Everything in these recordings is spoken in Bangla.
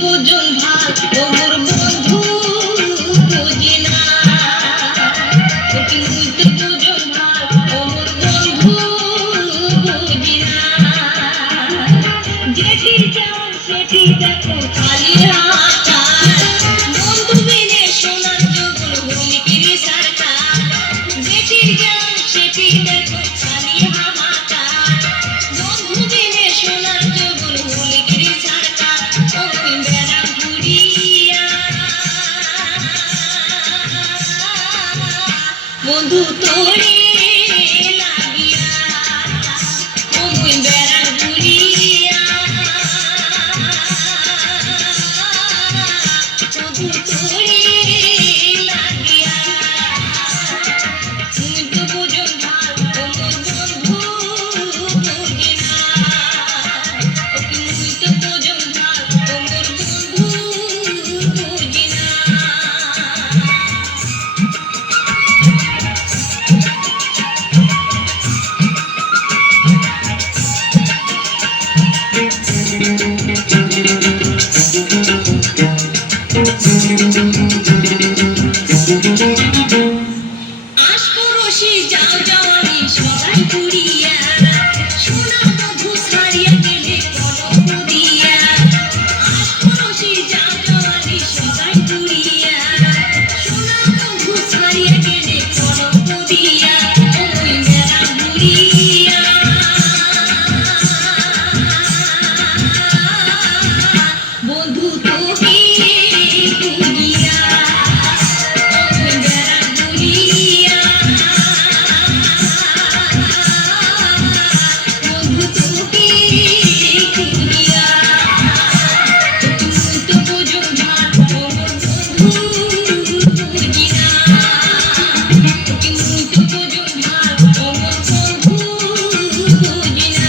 বুঝুন ভাল ও মোর বন্ধু বুঝি না কিন্তু বুঝুন ভাল ও মোর বন্ধু বুঝি না যেটি যাও সেটি দেখো খালি হাহাকার বন্ধু বিনে সোনার জগৎ হলি কিরি সরকার যেটি যাও সেটি দেখো খালি হাহাকার বন্ধু বিনে সোনার জগৎ হলি কিরি সরকার ওই বেড়া ঘুরিয়া বন্ধু তোরে লাগিয়া ওই বেড়া ঘুরিয়া বন্ধু তোরে লাগিয়া তুই তো বুঝুন ভাল ও মোর বন্ধু বুঝি না তুই তো বুঝুন ভাল ও মোর বন্ধু বুঝি না আশপরশি যাও যাওয়ানি সবাই ঘুরিয়া সোনা মধু ছাড়িয়া গেলে কলম দিয়া আশপরশি যাও যাওয়ানি সবাই ঘুরিয়া সোনা মধু ছাড়িয়া গেলে কলম দিয়া ওই মেলা ঘুরিয়া বন্ধু তোকে ভুলিয়া ওই মেলা ঘুরিয়া বন্ধু তোকে ভুলিয়া তুই তো বুঝুন ভাল ও মোর বন্ধু বুঝি না তুই তো বুঝুন ভাল ও মোর বন্ধু বুঝি না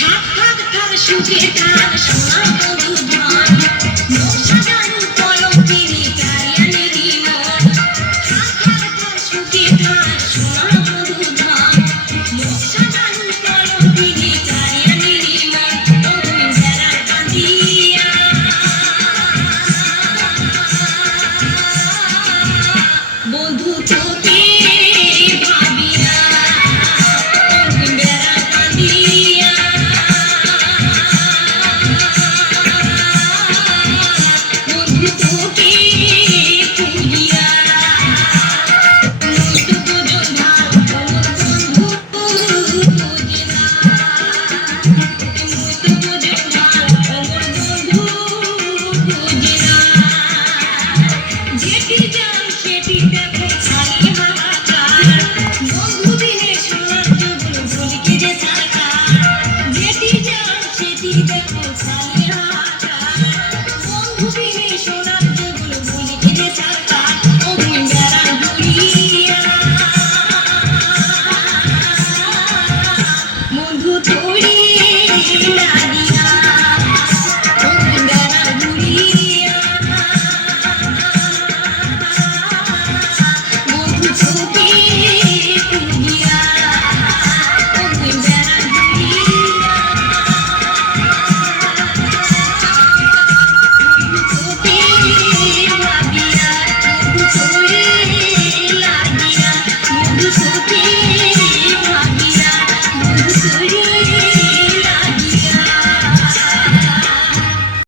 থাক থাক থাক সুখে থাক সোনা বন্ধু ধন মোর সাজানো কলম তিনি কারিয়ানেরি মন থাক থাক থাক সুখে থাক সোনা বন্ধু ধন মোর সাজানো কলম তিনি কারিয়ানেরি মন ওই বেড়া কান্দিয়া বন্ধু তোকে ভাবিয়া ওই বেড়া কান্দিয়া বন্ধু তোকে ভুলিয়া তুই তো বুঝুন ভাল ও মোর বন্ধু বুঝি না তুই তো বুঝুন ভাল ও মোর বন্ধু বুঝি না যেটি যাও সেটি দেখো খালি হাহাকার বন্ধু বিনে সোনার জগৎ হলি কিরি সরকার যেটি যাও সেটি দেখো খালি হাহাকার বন্ধু বিনে সোনার জগৎ হলি কিরি সরকার ওই বেড়া ঘুরিয়া বন্ধু তোরে লাগিয়া ওই বেড়া ঘুরিয়া বন্ধু তোকে ভুলিয়া ওই বেড়া ঘুরিয়া বন্ধু তোকে ভাবিয়া বন্ধু তোরে লাগিয়া বন্ধু তোকে